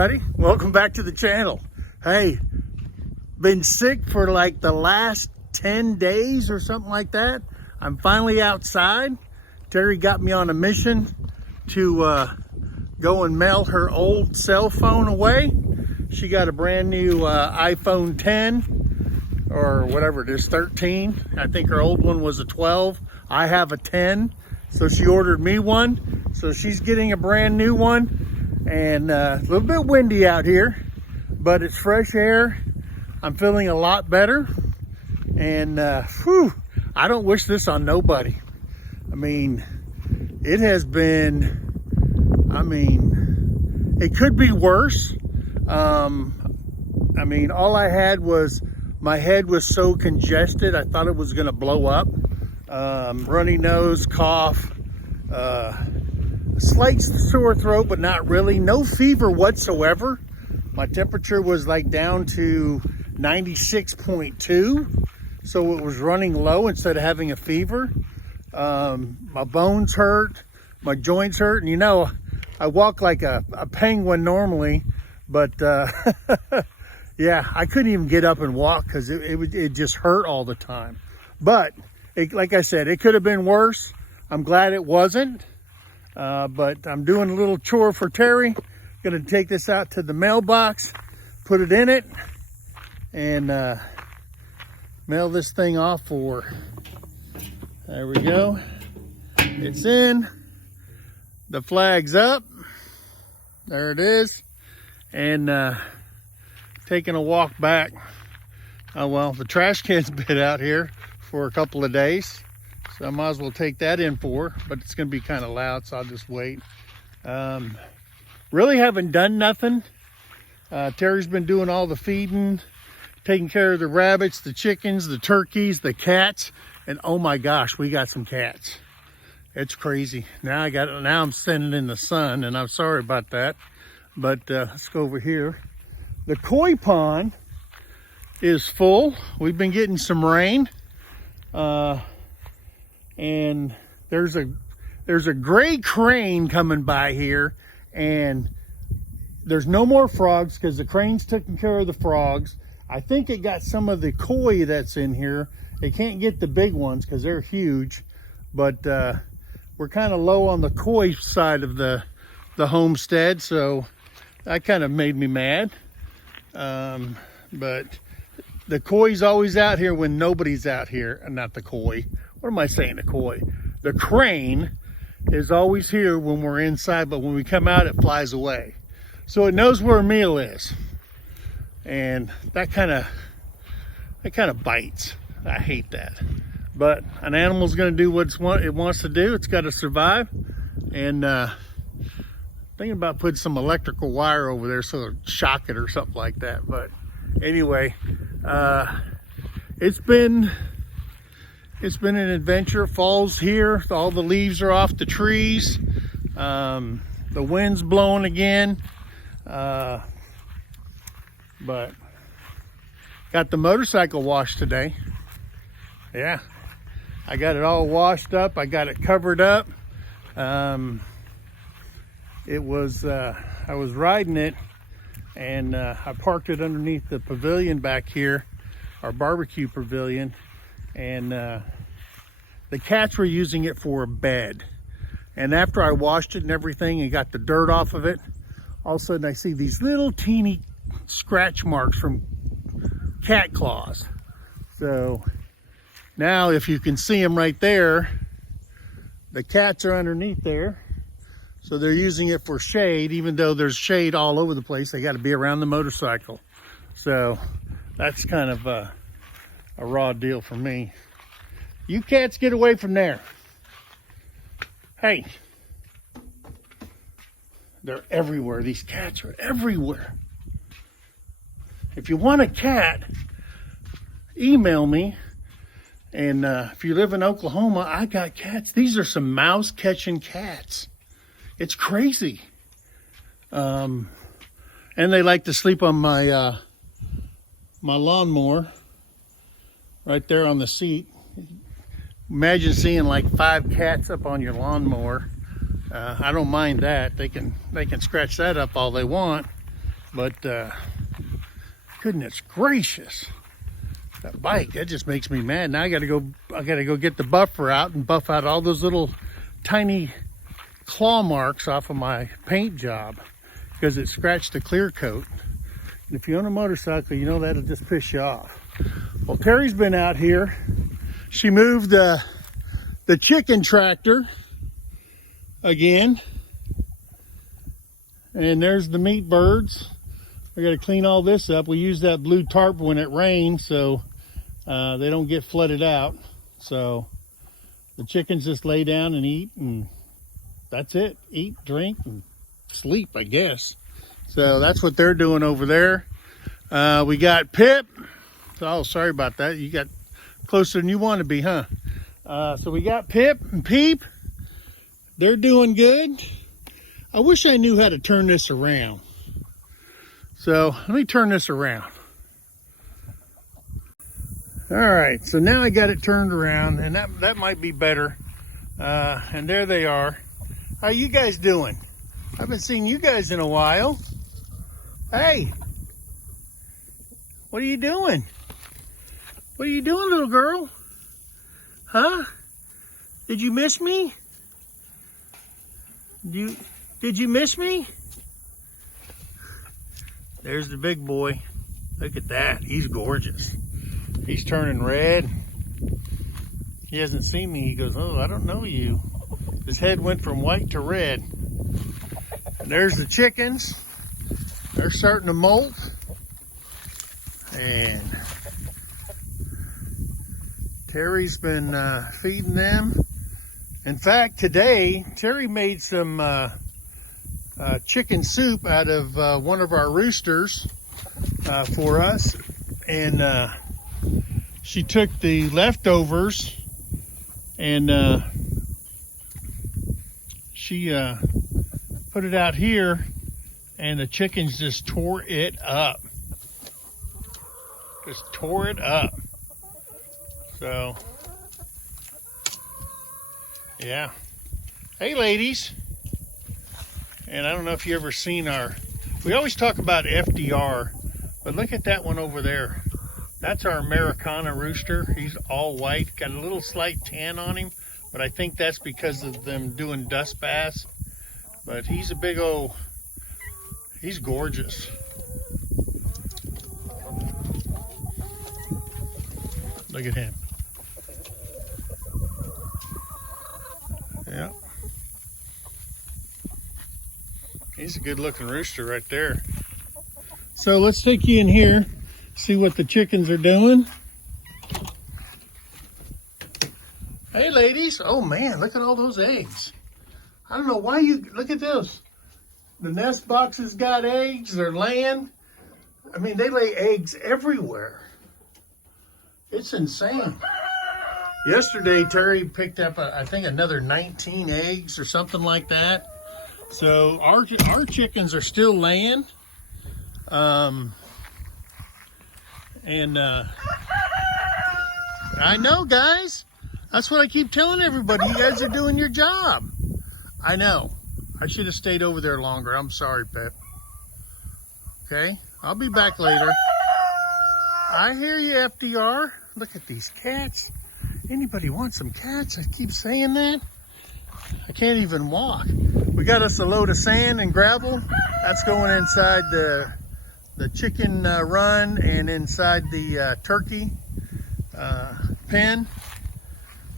everybody, welcome back to the channel. Hey, been sick for like the last 10 days or something like that. I'm finally outside. Terry got me on a mission to go and mail her old cell phone away. She got a brand new iPhone 10 or whatever it is, 13. I think her old one was a 12. I have a 10, so she ordered me one. So she's getting a brand new one. And a little bit windy out here, but it's fresh air. I'm feeling a lot better. And I don't wish this on nobody. I mean, it has been, it could be worse. I mean, all I had was, my head was so congested, I thought it was gonna blow up. Runny nose, cough, slight sore throat, but not really. No fever whatsoever. My temperature was like down to 96.2, so it was running low instead of having a fever. My bones hurt, my joints hurt, and you know, I walk like a penguin normally, but yeah, I couldn't even get up and walk because it just hurt all the time. But like I said, it could have been worse. I'm glad it wasn't. But I'm doing a little chore for Terry. Gonna take this out to the mailbox, put it in it, and mail this thing off for her. There we go. It's in. The flag's up. There it is. And taking a walk back. Oh well, the trash can's been out here for a couple of days. So I might as well take that in for her, but it's gonna be kind of loud, so I'll just wait. Really haven't done nothing. Terry's been doing all the feeding, taking care of the rabbits, the chickens, the turkeys, the cats, and oh my gosh, we got some cats. It's crazy. Now I'm sitting in the sun, and I'm sorry about that. But let's go over here. The koi pond is full. We've been getting some rain. And there's a gray crane coming by here, and there's no more frogs because the crane's taking care of the frogs. I think it got some of the koi that's in here. They can't get the big ones because they're huge, but we're kind of low on the koi side of the homestead, so that kind of made me mad. But the koi's always out here when nobody's out here, and not the koi. What am I saying, the koi? The crane is always here when we're inside, but when we come out, it flies away. So it knows where a meal is. And that kind of bites. I hate that. But an animal's gonna do what it wants to do. It's gotta survive. And thinking about putting some electrical wire over there so it'll shock it or something like that. But anyway, it's been an adventure. Fall's here. All the leaves are off the trees. The wind's blowing again. But got the motorcycle washed today. Yeah, I got it all washed up. I got it covered up. It was, I was riding it, and I parked it underneath the pavilion back here, our barbecue pavilion. And the cats were using it for a bed. And after I washed it and everything and got the dirt off of it, all of a sudden I see these little teeny scratch marks from cat claws. So now if you can see them right there, the cats are underneath there. So they're using it for shade, even though there's shade all over the place. They got to be around the motorcycle. So that's kind of a raw deal for me. You cats get away from there. Hey, they're everywhere. These cats are everywhere. If you want a cat, email me. And if you live in Oklahoma, I got cats. These are some mouse catching cats. It's crazy. And they like to sleep on my my lawnmower right there on the seat. Imagine seeing like 5 cats up on your lawnmower. I don't mind that. They can scratch that up all they want. But goodness gracious, that bike, that just makes me mad. Now I gotta go get the buffer out and buff out all those little tiny claw marks off of my paint job because it scratched the clear coat. And if you own a motorcycle, you know that'll just piss you off. Well, Terrie's been out here. She moved the chicken tractor again. And there's the meat birds. We got to clean all this up. We use that blue tarp when it rains so they don't get flooded out. So the chickens just lay down and eat, and that's it. Eat, drink, and sleep, I guess. So that's what they're doing over there. We got Pip. Oh, sorry about that. You got closer than you want to be, huh? So we got Pip and Peep. They're doing good. I wish I knew how to turn this around. So let me turn this around. All right, so now I got it turned around, and that might be better. And there they are. How you guys doing? I haven't seen you guys in a while. Hey, what are you doing? What are you doing, little girl? Huh? Did you miss me? Did you miss me? There's the big boy. Look at that. He's gorgeous. He's turning red. He hasn't seen me. He goes, oh, I don't know you. His head went from white to red. And there's the chickens. They're starting to molt. And Terrie's been feeding them. In fact, today, Terrie made some chicken soup out of one of our roosters for us. And she took the leftovers and she put it out here, and the chickens just tore it up. Just tore it up. So, yeah. Hey, ladies. And I don't know if you ever seen we always talk about FDR, but look at that one over there. That's our Americana rooster. He's all white, got a little slight tan on him, but I think that's because of them doing dust baths. But he's a big old, he's gorgeous. Look at him. Yeah. He's a good looking rooster right there. So let's take you in here, see what the chickens are doing. Hey ladies, oh man, look at all those eggs. I don't know why look at this. The nest boxes got eggs, they're laying. I mean, they lay eggs everywhere. It's insane. Yesterday, Terrie picked up, I think, another 19 eggs or something like that. So our chickens are still laying. I know, guys. That's what I keep telling everybody. You guys are doing your job. I know. I should have stayed over there longer. I'm sorry, Pep. Okay? I'll be back later. I hear you, FDR. Look at these cats. Anybody want some cats? I keep saying that. I can't even walk. We got us a load of sand and gravel. That's going inside the chicken run and inside the turkey pen.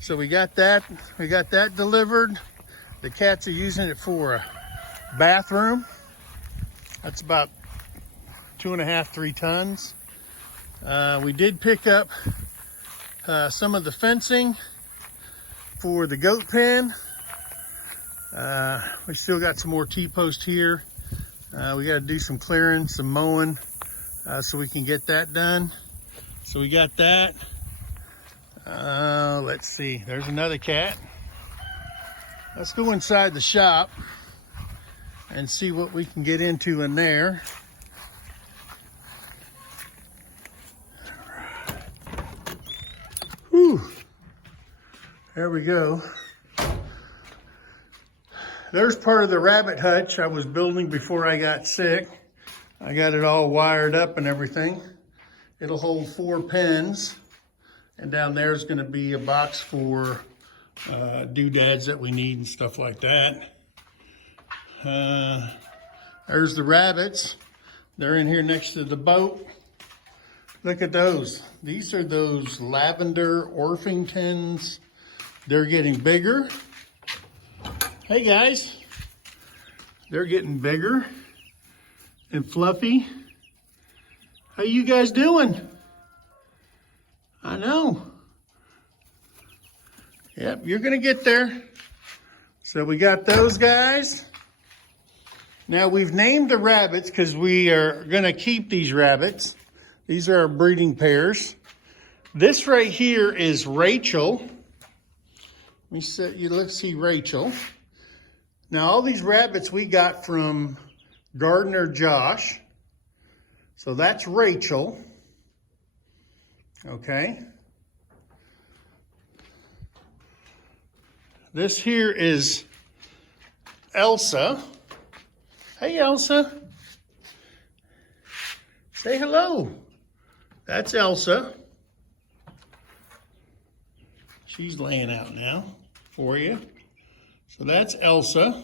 So we got that. We got that delivered. The cats are using it for a bathroom. That's about 2.5, 3 tons. We did pick up some of the fencing for the goat pen. We still got some more T-post here. We got to do some clearing, some mowing, so we can get that done. So we got that. Let's see, there's another cat. Let's go inside the shop and see what we can get into in there. Whew. There we go. There's part of the rabbit hutch I was building before I got sick. I got it all wired up and everything. It'll hold 4 pens. And down there is going to be a box for doodads that we need and stuff like that. There's the rabbits. They're in here next to the boat. Look at those. These are those lavender Orpingtons. They're getting bigger. Hey guys. They're getting bigger and fluffy. How you guys doing? I know. Yep, you're gonna get there. So we got those guys. Now we've named the rabbits because we are gonna keep these rabbits. These are our breeding pairs. This right here is Rachel. Let's see Rachel. Now all these rabbits we got from gardener Josh. So that's Rachel. Okay. This here is Elsa. Hey, Elsa. Say hello. That's Elsa. She's laying out now for you. So that's Elsa.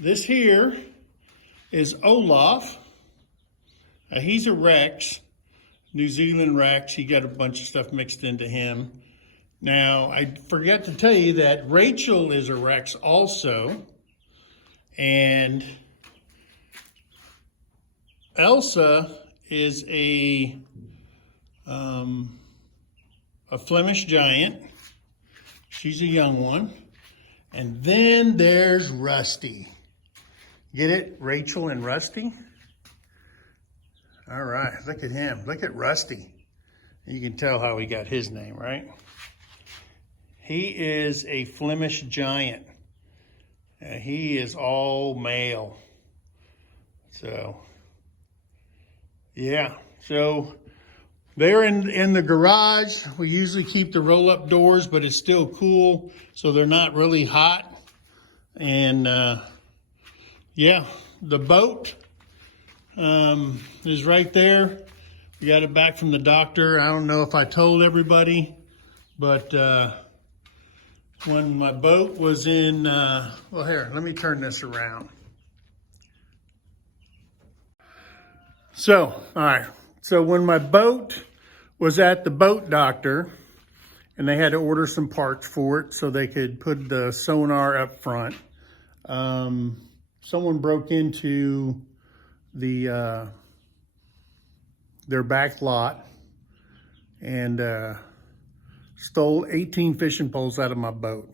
This here is Olaf. He's a Rex, New Zealand Rex. He got a bunch of stuff mixed into him. Now, I forgot to tell you that Rachel is a Rex also. And Elsa is a Flemish Giant. She's a young one. And then there's Rusty. Get it? Rachel and Rusty? All right, look at him. Look at Rusty. You can tell how he got his name, right? He is a Flemish Giant. He is all male. So, yeah. So, they're in the garage. We usually keep the roll-up doors, but it's still cool, so they're not really hot. And, yeah, the boat is right there. We got it back from the doctor. I don't know if I told everybody, but when my boat was in, well, here, let me turn this around. So, all right. So when my boat was at the boat doctor, and they had to order some parts for it so they could put the sonar up front, someone broke into their back lot and stole 18 fishing poles out of my boat.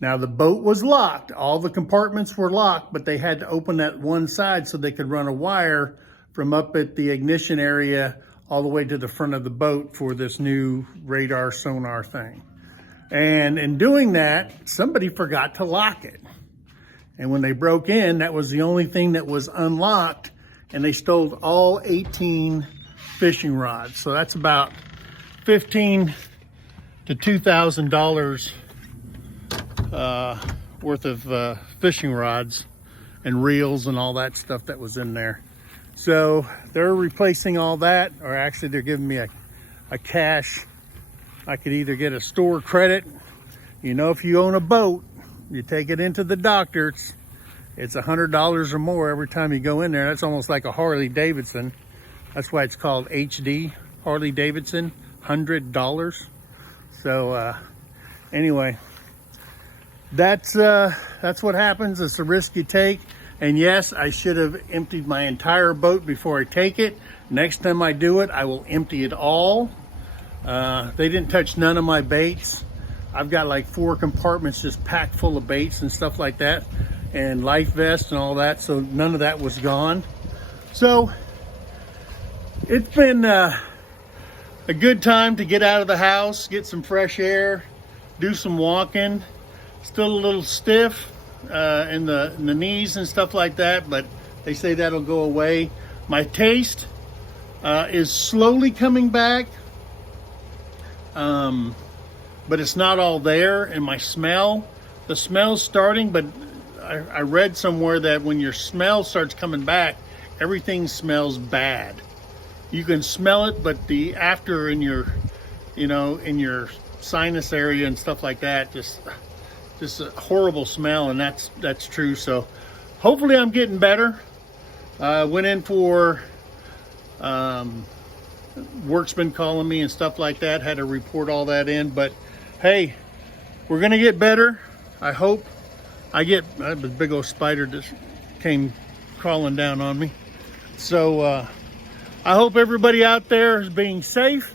Now the boat was locked. All the compartments were locked, but they had to open that one side so they could run a wire from up at the ignition area all the way to the front of the boat for this new radar sonar thing. And in doing that, somebody forgot to lock it. And when they broke in, that was the only thing that was unlocked, and they stole all 18 fishing rods. So that's about $1,500 to $2,000 worth of fishing rods and reels and all that stuff that was in there. So they're replacing all that, or actually they're giving me a cash. I could either get a store credit. You know, if you own a boat, you take it into the doctor, it's $100 or more every time you go in there. That's almost like a Harley Davidson. That's why it's called HD, Harley Davidson, $100. So anyway, that's what happens. It's a risk you take. And yes, I should have emptied my entire boat before I take it. Next time I do it, I will empty it all. They didn't touch none of my baits. I've got like 4 compartments just packed full of baits and stuff like that, and life vests and all that, so none of that was gone. So it's been a good time to get out of the house, get some fresh air, do some walking. Still a little stiff in the knees and stuff like that, but they say that'll go away. My taste is slowly coming back, but it's not all there. And my smell, the smell's starting, but I read somewhere that when your smell starts coming back, everything smells bad. You can smell it, but the after in your, you know, in your sinus area and stuff like that, just a horrible smell, and that's true. So hopefully I'm getting better. Went in for work's been calling me and stuff like that. Had to report all that in, but hey, we're gonna get better. I hope. I get a big old spider just came crawling down on me. So I hope everybody out there is being safe.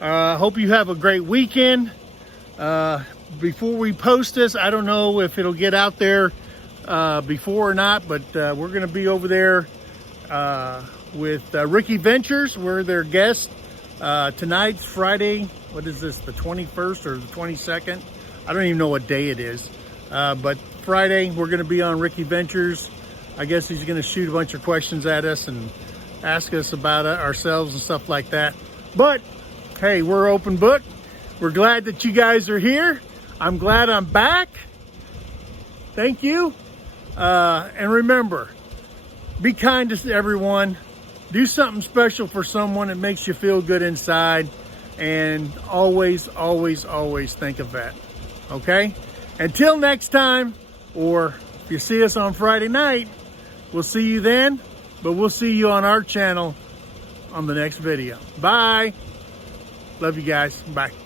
Hope you have a great weekend. Before we post this, I don't know if it'll get out there before or not, but we're going to be over there with Ricky Ventures. We're their guest. Tonight's Friday. What is this, the 21st or the 22nd? I don't even know what day it is. But Friday, we're going to be on Ricky Ventures. I guess he's going to shoot a bunch of questions at us and ask us about ourselves and stuff like that. But hey, we're open book. We're glad that you guys are here. I'm glad I'm back. Thank you. And remember, be kind to everyone. Do something special for someone that makes you feel good inside. And always, always, always think of that. Okay? Until next time, or if you see us on Friday night, we'll see you then. But we'll see you on our channel on the next video. Bye. Love you guys. Bye.